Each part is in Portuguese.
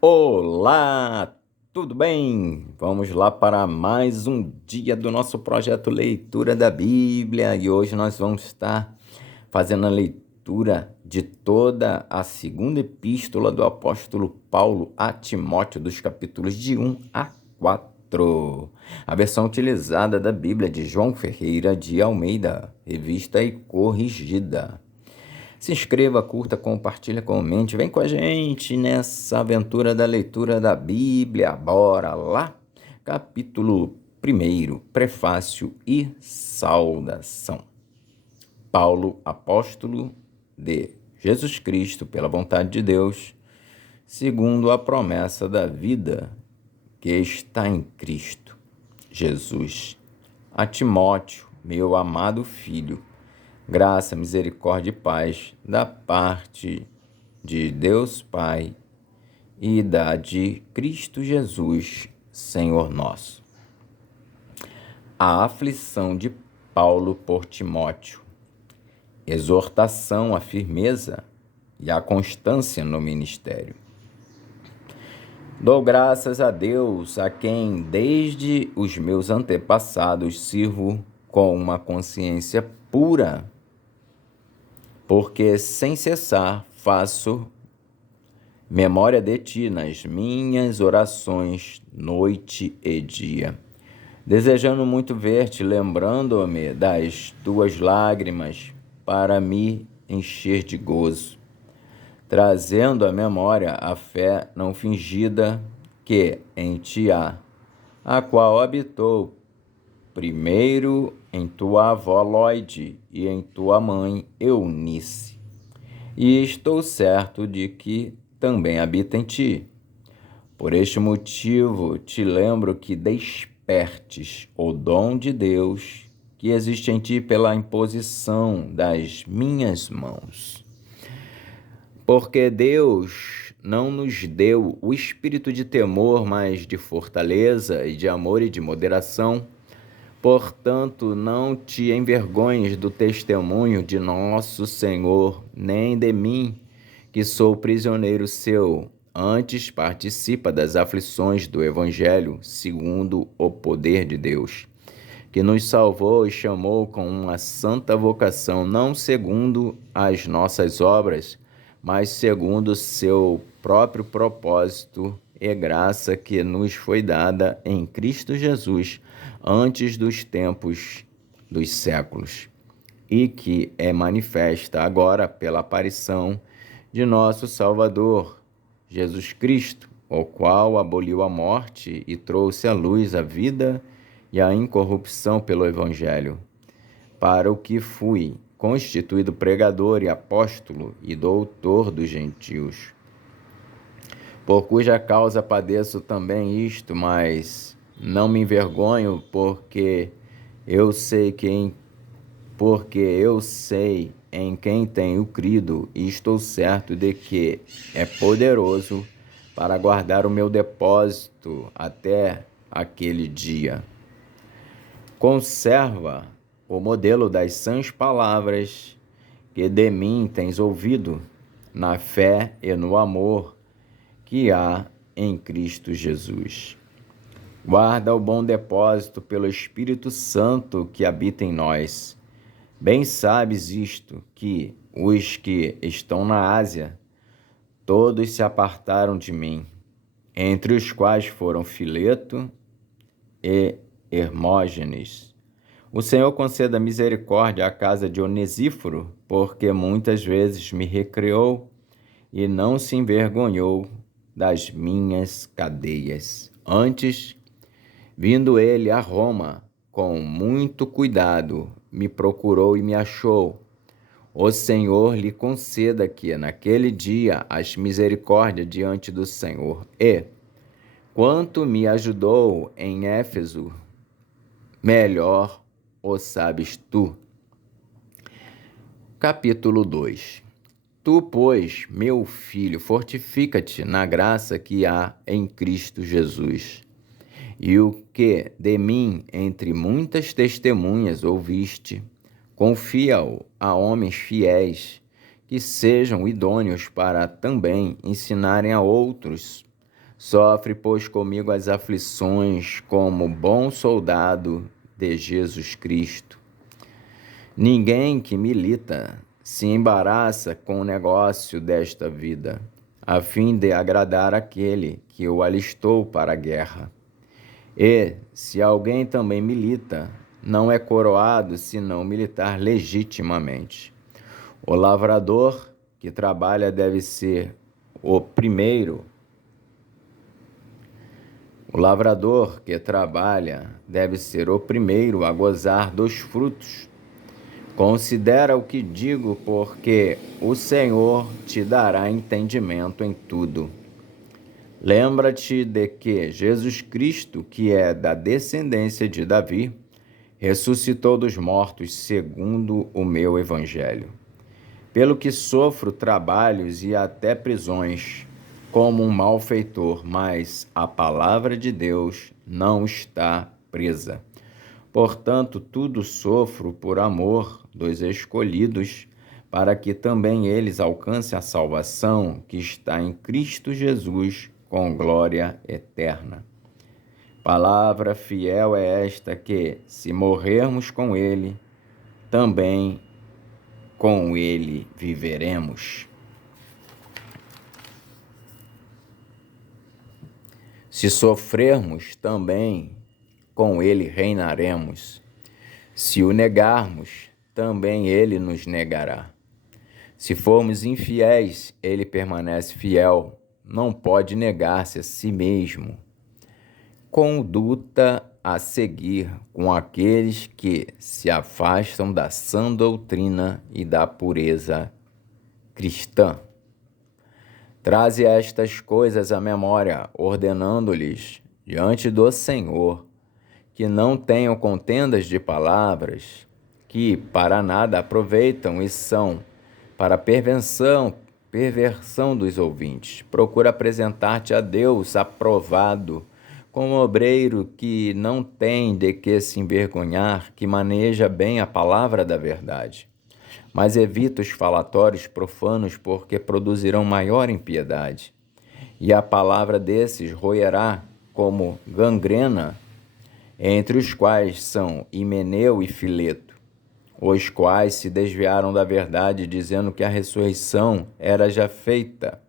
Olá, tudo bem? Vamos lá para mais um dia do nosso projeto Leitura da Bíblia e hoje nós vamos estar fazendo a leitura de toda a segunda epístola do apóstolo Paulo a Timóteo, dos capítulos de 1 a 4. A versão utilizada da Bíblia de João Ferreira de Almeida, revista e corrigida. Se inscreva, curta, compartilha, comente. Vem com a gente nessa aventura da leitura da Bíblia. Bora lá! Capítulo 1, Prefácio e Saudação. Paulo, apóstolo de Jesus Cristo, pela vontade de Deus, segundo a promessa da vida que está em Cristo Jesus. A Timóteo, meu amado filho, graça, misericórdia e paz da parte de Deus Pai e da de Cristo Jesus, Senhor nosso. A aflição de Paulo por Timóteo, exortação à firmeza e à constância no ministério. Dou graças a Deus, a quem desde os meus antepassados sirvo com uma consciência pura, porque sem cessar faço memória de ti nas minhas orações, noite e dia, desejando muito ver-te, lembrando-me das tuas lágrimas, para me encher de gozo, trazendo à memória a fé não fingida que em ti há, a qual habitou primeiro em tua avó Lóide e em tua mãe Eunice. E estou certo de que também habita em ti. Por este motivo, te lembro que despertes o dom de Deus que existe em ti pela imposição das minhas mãos. Porque Deus não nos deu o espírito de temor, mas de fortaleza e de amor e de moderação. Portanto, não te envergonhes do testemunho de nosso Senhor, nem de mim, que sou prisioneiro seu. Antes, participa das aflições do Evangelho, segundo o poder de Deus, que nos salvou e chamou com uma santa vocação, não segundo as nossas obras, mas segundo seu próprio propósito e graça que nos foi dada em Cristo Jesus, antes dos tempos dos séculos, e que é manifesta agora pela aparição de nosso Salvador, Jesus Cristo, o qual aboliu a morte e trouxe à luz a vida e a incorrupção pelo Evangelho, para o que fui constituído pregador e apóstolo e doutor dos gentios, por cuja causa padeço também isto, mas não me envergonho, porque eu sei em quem tenho crido, e estou certo de que é poderoso para guardar o meu depósito até aquele dia. Conserva o modelo das sãs palavras que de mim tens ouvido, na fé e no amor que há em Cristo Jesus. Guarda o bom depósito pelo Espírito Santo que habita em nós. Bem sabes isto, que os que estão na Ásia, todos se apartaram de mim, entre os quais foram Fileto e Hermógenes. O Senhor conceda misericórdia à casa de Onesíforo, porque muitas vezes me recriou e não se envergonhou das minhas cadeias. Antes, vindo ele a Roma, com muito cuidado, me procurou e me achou. O Senhor lhe conceda que, naquele dia, as misericórdias diante do Senhor. E, quanto me ajudou em Éfeso, melhor o sabes tu. Capítulo 2. Tu, pois, meu filho, fortifica-te na graça que há em Cristo Jesus. E o que de mim, entre muitas testemunhas, ouviste, confia-o a homens fiéis, que sejam idôneos para também ensinarem a outros. Sofre, pois, comigo as aflições como bom soldado de Jesus Cristo. Ninguém que milita se embaraça com o negócio desta vida, a fim de agradar aquele que o alistou para a guerra. E, se alguém também milita, não é coroado se não militar legitimamente. O lavrador que trabalha deve ser o primeiro. O lavrador que trabalha deve ser o primeiro a gozar dos frutos. Considera o que digo, porque o Senhor te dará entendimento em tudo. Lembra-te de que Jesus Cristo, que é da descendência de Davi, ressuscitou dos mortos segundo o meu evangelho. Pelo que sofro trabalhos e até prisões, como um malfeitor, mas a palavra de Deus não está presa. Portanto, tudo sofro por amor dos escolhidos, para que também eles alcancem a salvação que está em Cristo Jesus, com glória eterna. Palavra fiel é esta que, se morrermos com ele, também com ele viveremos. Se sofrermos, também com ele reinaremos. Se o negarmos, também ele nos negará. Se formos infiéis, ele permanece fiel, não pode negar-se a si mesmo. Conduta a seguir com aqueles que se afastam da sã doutrina e da pureza cristã. Traze estas coisas à memória, ordenando-lhes diante do Senhor que não tenham contendas de palavras, que para nada aproveitam e são para perversão dos ouvintes. Procura apresentar-te a Deus aprovado, como obreiro que não tem de que se envergonhar, que maneja bem a palavra da verdade. Mas evita os falatórios profanos, porque produzirão maior impiedade. E a palavra desses roerá como gangrena, entre os quais são Himeneu e Fileto, os quais se desviaram da verdade, dizendo que a ressurreição era já feita,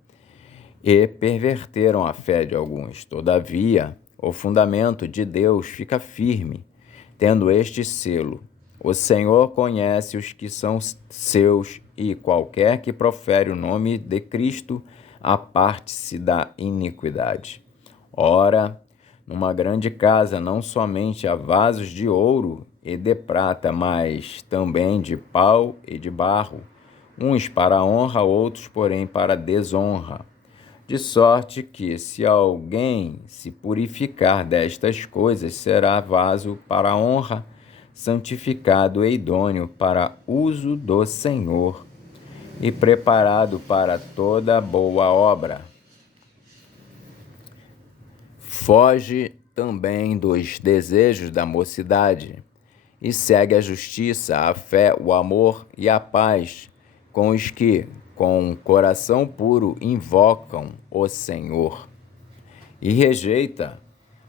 e perverteram a fé de alguns. Todavia, o fundamento de Deus fica firme, tendo este selo: o Senhor conhece os que são seus, e qualquer que profere o nome de Cristo, aparte-se da iniquidade. Ora, numa grande casa não somente há vasos de ouro e de prata, mas também de pau e de barro, uns para a honra, outros, porém, para a desonra. De sorte que, se alguém se purificar destas coisas, será vaso para a honra, santificado e idôneo para uso do Senhor, e preparado para toda boa obra. Foge também dos desejos da mocidade, e segue a justiça, a fé, o amor e a paz com os que, com um coração puro, invocam o Senhor. E rejeita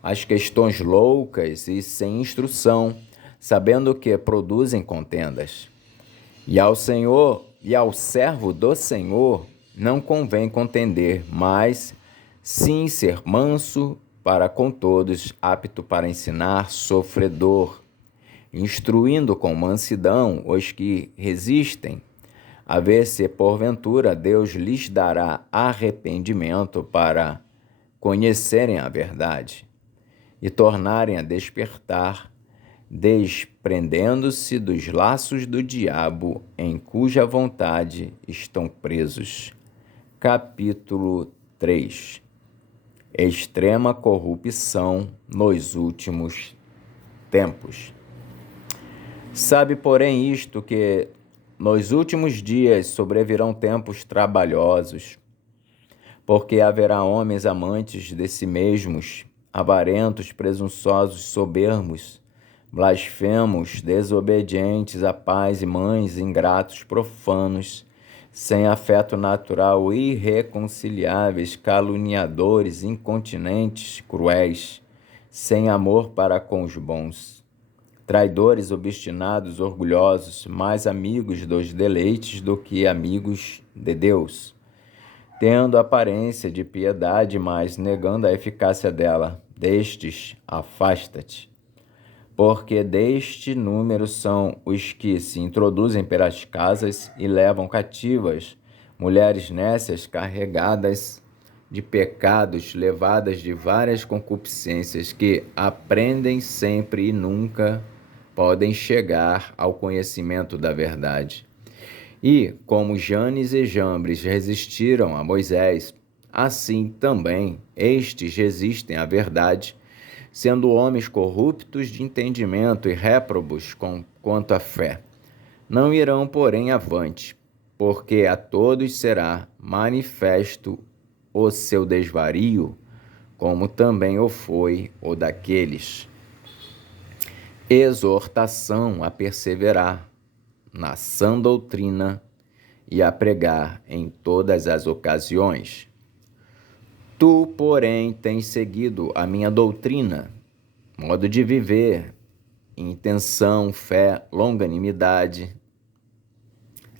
as questões loucas e sem instrução, sabendo que produzem contendas. E ao Senhor e ao servo do Senhor não convém contender, mas sim ser manso para com todos, apto para ensinar, sofredor, instruindo com mansidão os que resistem, a ver se porventura Deus lhes dará arrependimento para conhecerem a verdade e tornarem a despertar, desprendendo-se dos laços do diabo, em cuja vontade estão presos. Capítulo 3. Extrema corrupção nos últimos tempos. Sabe, porém, isto, que nos últimos dias sobrevirão tempos trabalhosos, porque haverá homens amantes de si mesmos, avarentos, presunçosos, soberbos, blasfemos, desobedientes a pais e mães, ingratos, profanos, sem afeto natural, irreconciliáveis, caluniadores, incontinentes, cruéis, sem amor para com os bons, traidores, obstinados, orgulhosos, mais amigos dos deleites do que amigos de Deus, tendo aparência de piedade, mas negando a eficácia dela. Destes, afasta-te. Porque deste número são os que se introduzem pelas casas e levam cativas mulheres nécias carregadas de pecados, levadas de várias concupiscências, que aprendem sempre e nunca podem chegar ao conhecimento da verdade. E, como Janes e Jambres resistiram a Moisés, assim também estes resistem à verdade, sendo homens corruptos de entendimento e réprobos quanto à fé. Não irão, porém, avante, porque a todos será manifesto o seu desvario, como também o foi o daqueles. Exortação a perseverar na sã doutrina e a pregar em todas as ocasiões. Tu, porém, tens seguido a minha doutrina, modo de viver, intenção, fé, longanimidade,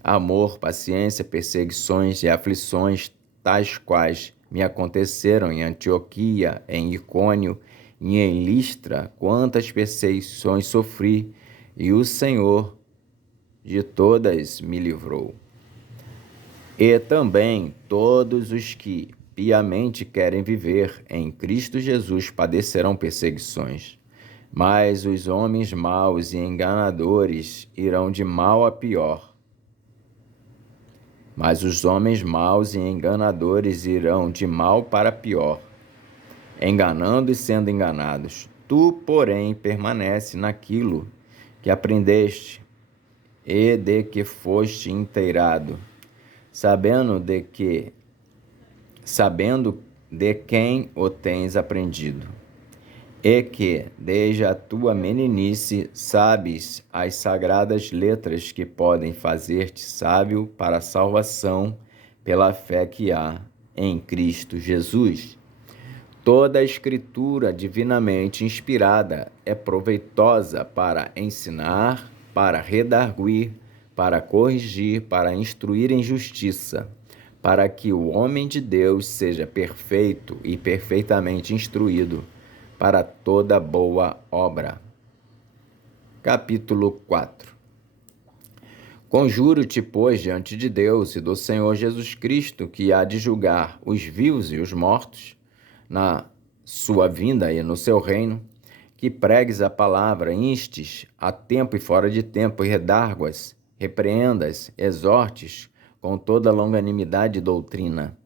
amor, paciência, perseguições e aflições, tais quais me aconteceram em Antioquia, em Icônio e em Listra, quantas perseguições sofri, e o Senhor de todas me livrou. E também todos os que piamente querem viver em Cristo Jesus padecerão perseguições. Mas os homens maus e enganadores irão de mal a pior. Mas os homens maus e enganadores irão de mal para pior, enganando e sendo enganados. Tu, porém, permanece naquilo que aprendeste e de que foste inteirado, sabendo de quem o tens aprendido, e que, desde a tua meninice, sabes as sagradas letras que podem fazer-te sábio para a salvação pela fé que há em Cristo Jesus. Toda a Escritura divinamente inspirada é proveitosa para ensinar, para redarguir, para corrigir, para instruir em justiça, para que o homem de Deus seja perfeito e perfeitamente instruído para toda boa obra. Capítulo 4. Conjuro-te, pois, diante de Deus e do Senhor Jesus Cristo, que há de julgar os vivos e os mortos, na sua vinda e no seu reino, que pregues a palavra, instes a tempo e fora de tempo, e redarguas, repreendas, exortes com toda longanimidade e doutrina.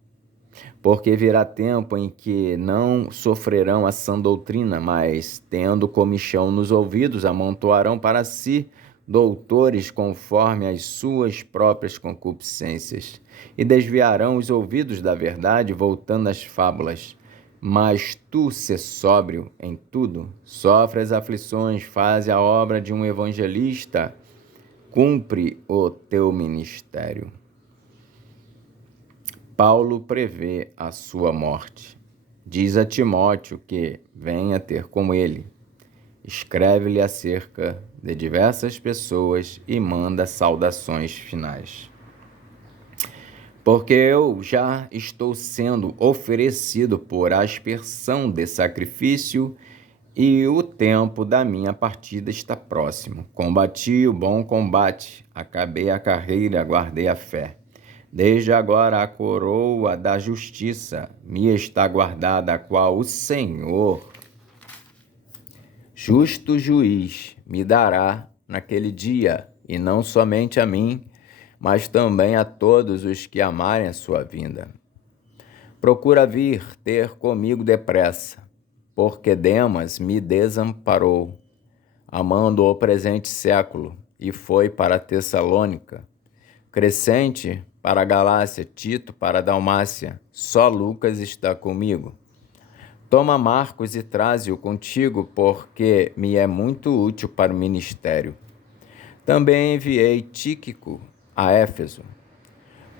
Porque virá tempo em que não sofrerão a sã doutrina, mas, tendo comichão nos ouvidos, amontoarão para si doutores conforme as suas próprias concupiscências, e desviarão os ouvidos da verdade, voltando às fábulas. Mas tu, sê sóbrio em tudo, sofre as aflições, faze a obra de um evangelista, cumpre o teu ministério. Paulo prevê a sua morte. Diz a Timóteo que venha ter com ele. Escreve-lhe acerca de diversas pessoas e manda saudações finais. Porque eu já estou sendo oferecido por aspersão de sacrifício e o tempo da minha partida está próximo. Combati o bom combate, acabei a carreira, guardei a fé. Desde agora a coroa da justiça me está guardada, a qual o Senhor, justo juiz, me dará naquele dia, e não somente a mim, mas também a todos os que amarem a sua vinda. Procura vir ter comigo depressa, porque Demas me desamparou, amando o presente século, e foi para Tessalônica. Crescente para a Galácia, Tito para a Dalmácia, só Lucas está comigo. Toma Marcos e traze-o contigo, porque me é muito útil para o ministério. Também enviei Tíquico a Éfeso.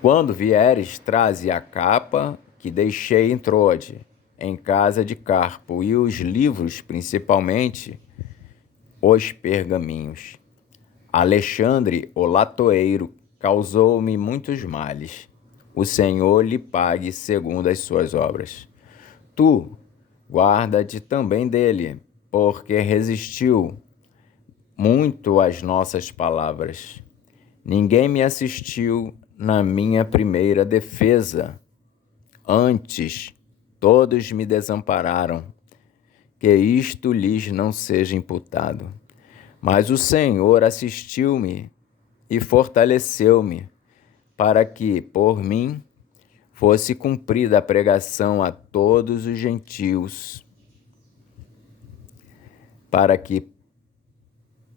Quando vieres, traze a capa que deixei em Troade, em casa de Carpo, e os livros, principalmente os pergaminhos. Alexandre, o latoeiro, causou-me muitos males. O Senhor lhe pague segundo as suas obras. Tu, guarda-te também dele, porque resistiu muito às nossas palavras. Ninguém me assistiu na minha primeira defesa. Antes, todos me desampararam. Que isto lhes não seja imputado. Mas o Senhor assistiu-me e fortaleceu-me, para que, por mim, fosse cumprida a pregação a todos os gentios, para que,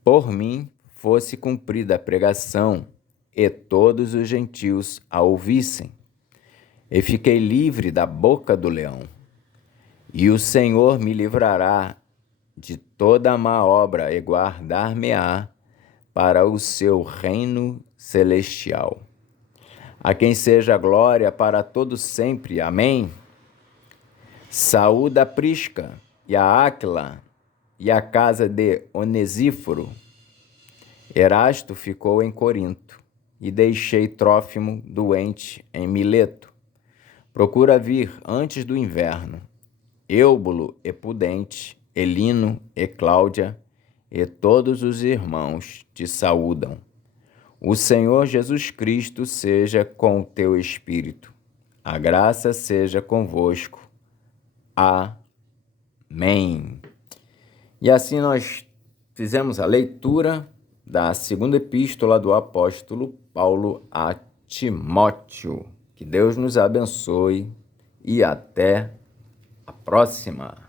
por mim, fosse cumprida a pregação e todos os gentios a ouvissem. E fiquei livre da boca do leão. E o Senhor me livrará de toda a má obra e guardar-me-á para o seu reino celestial. A quem seja a glória para todo sempre. Amém. Saúda a Prisca e a Áquila e a casa de Onesíforo. Erasto ficou em Corinto e deixei Trófimo doente em Mileto. Procura vir antes do inverno. Eubulo e Pudente, Elino e Cláudia e todos os irmãos te saúdam. O Senhor Jesus Cristo seja com o teu espírito. A graça seja convosco. Amém. E assim nós fizemos a leitura da segunda epístola do apóstolo Paulo a Timóteo. Que Deus nos abençoe e até a próxima.